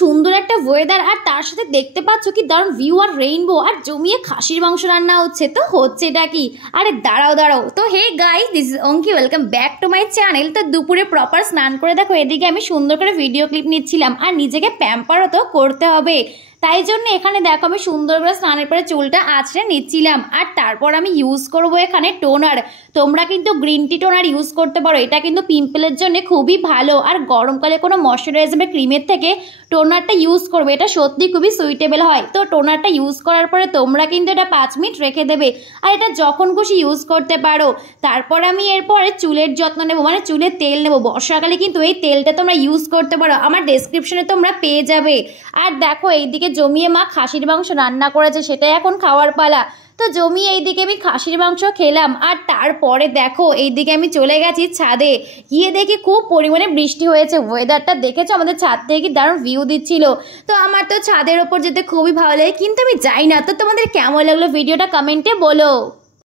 সুন্দর একটা ওয়েদার, আর তার সাথে দেখতে পাচ্ছ কি দারুণ ভিউ আর রেইনবো, আর জমিয়ে খাসির মাংস রান্না হচ্ছে। তো হচ্ছে এটা কি? আরে দাঁড়াও। তো hey guys, this is Anki, welcome back to my channel. তো দুপুরে প্রপার স্নান করে দেখো এদিকে আমি সুন্দর করে ভিডিও ক্লিপ নিচ্ছিলাম, আর নিজেকে প্যাম্পারও তো করতে হবে। তাই জন্য এখানে দেখো আমি সুন্দর করে স্নানের পরে চুলটা আঁচড়ে নিচ্ছিলাম, আর তারপর আমি ইউজ করব এখানে টোনার। তোমরা কিন্তু গ্রিন টি টোনার ইউজ করতে পারো, এটা কিন্তু পিম্পলের জন্য খুবই ভালো। আর গরমকালে কোনো ময়শ্চারাইজার ক্রিমের থেকে টোনারটা ইউজ করবে, এটা সত্যি খুবই সুইটেবল হয়। তো টোনারটা ইউজ করার পরে তোমরা কিন্তু এটা 5 মিনিট রেখে দেবে, আর এটা যখন খুশি ইউজ করতে পারো। তারপর আমি এরপরে চুলের যত্ন নেবো, মানে চুলের তেল নেবো। বর্ষাকালে কিন্তু এই তেলটা তোমরা ইউজ করতে পারো, আমার ডেসক্রিপশনে তোমরা পেয়ে যাবে। আর দেখো এইদিকে জমিয়ে মা খাসির মাংস রান্না করেছে, সেটাই এখন খাওয়ার পালা। তো জমিয়ে এইদিকে আমি খাসির মাংস খেলাম, আর তারপরে দেখো এইদিকে আমি চলে গেছি ছাদে। গিয়ে দেখি খুব পরিমাণে বৃষ্টি হয়েছে। ওয়েদারটা দেখেছো, আমাদের ছাদ থেকে কি দারুণ ভিউ দিচ্ছিল। তো আমার তো ছাদের ওপর যেতে খুবই ভালো লাগে, কিন্তু আমি যাই না। তো তোমাদের কেমন লাগলো ভিডিওটা কমেন্টে বলো।